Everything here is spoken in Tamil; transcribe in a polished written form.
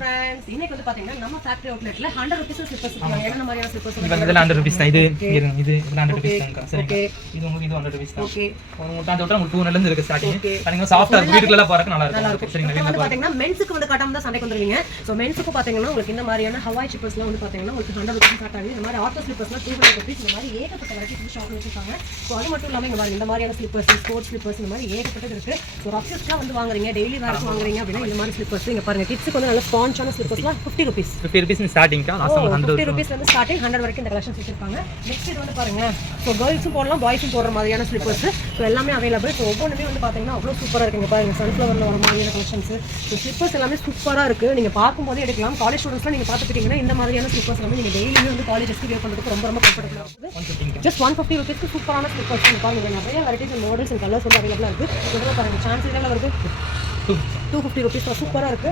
ஃப்ரெண்ட்ஸ் இன்னைக்கு வந்து பாத்தீங்கன்னா நம்ம ஃபேக்டரி அவுட்லெட்ல 100 ரூபீஸ் ஸ்லிப்பர்ஸ் இருக்காங்க. என்ன மாதிரியான ஸ்லிப்பர்ஸ் இங்க இதெல்லாம் 100 ரூபீஸ் தான். இது 100 ரூபீஸ் தான். சரிங்க. இது உங்களுக்கு 100 ரூபீஸ் தான். ஓகே. உங்களுக்கு அந்த ஓட்டா உங்களுக்கு 200 ல இருந்து இருக்கு ஸ்டார்டிங். பாத்தீங்கன்னா சாஃப்ட்டா இருக்கு. வீட்டுக்குள்ள போறதுக்கு நல்லா இருக்கும். சரிங்க. வந்து பாத்தீங்கன்னா மென்ஸ்க்கு வந்து காட்டாம தான் சண்டைக்கு வந்துருவீங்க. சோ மென்ஸ்க்கு பாத்தீங்கன்னா உங்களுக்கு இந்த மாதிரியான ஹவாய் ஸ்லிப்பர்ஸ்லாம் வந்து பாத்தீங்கன்னா உங்களுக்கு 100 ரூபீஸ் ஸ்டார்ட் ஆகுது. இந்த மாதிரி ஆட்டோ ஸ்லிப்பர்ஸ்லாம் 200 ரூபீஸ். இந்த மாதிரி ஏகப்பட்ட வெரைட்டி ஷாப்ல வச்சிருக்காங்க. சோ அது மட்டும் இல்லாம இங்க பாருங்க இந்த மாதிரியான ஸ்லிப்பர்ஸ், ஸ்போர்ட்ஸ் ஸ்லிப்பர்ஸ் இந்த மாதிரி ஏகப்பட்டது இருக்கு. சோ ரஃப்ஸ்லாம் வந்து வாங்குறீங்க, டெய்லி வேர்க்கு வாங்குறீங்க அப்படினா இந்த மாதிரி ஸ்லிப்பர்ஸ் இங்க பாருங்க. கிட்ஸ்க்கு வந்து நல்ல ஸ்பான்ஜான ஸ்லிப்பர்ஸ்லாம் 50 ரூபீஸ். 50 ரூபீஸ் ஸ்டார்டிங் தான். லாஸ்ட் 100 ரூபீஸ்ல இருந்து ஸ்டார்டிங் 100 வரைக்கும் இந்த கலெக்ஷன்ஸ் வச்சிருக்காங்க. நெக்ஸ்ட் இது வந்து பாருங்க. சோ गर्ल्ஸும் போடலாம், பாய்ஸும் போடுற மாதிரியான ஸ்லிப்பர்ஸ். சோ எல்லாமே அவேலபிள். சோ ஒவ்வொண்ணுமே வந்து பாத்தீங்கன்னா அவ்வளவு சூப்பரா இருக்குங்க. பாருங்க சன்ஃப்ளவர்ல வர மாதிரியான கலெக்ஷன்ஸ். சோ ஸ்லிப்பர்ஸ் எல்லாமே சூப்பரா இருக்கு. நீங்க பாக்கும்போதே எடுக்கலாம். காலேஜ் ஸ்டூடண்ட்ஸ்லாம் நீங்க பாத்துட்டீங்கன்னா இந்த மாதிரியான ஸ்லிப்பர்ஸ் வந்து நீங்க டெய்லியுமே வந்து காலேஜ்க்கு வேர் பண்றதுக்கு ரொம்ப ரொம்ப கம்ஃபர்ட்டபிளா இருக்குது. ஜஸ்ட் 150 ரூபீஸ்க்கு சூப்பரான ஸ்லிப்பர்ஸ் பாருங்க. நிறைய varieties and models and colours வந்து அவேலபிளா இருக்கு. இதெல்லாம் பாருங்க சான்ஸ் இதெல்லாம் வருது 250 ரூபீஸ் சூப்பரா இருக்கு.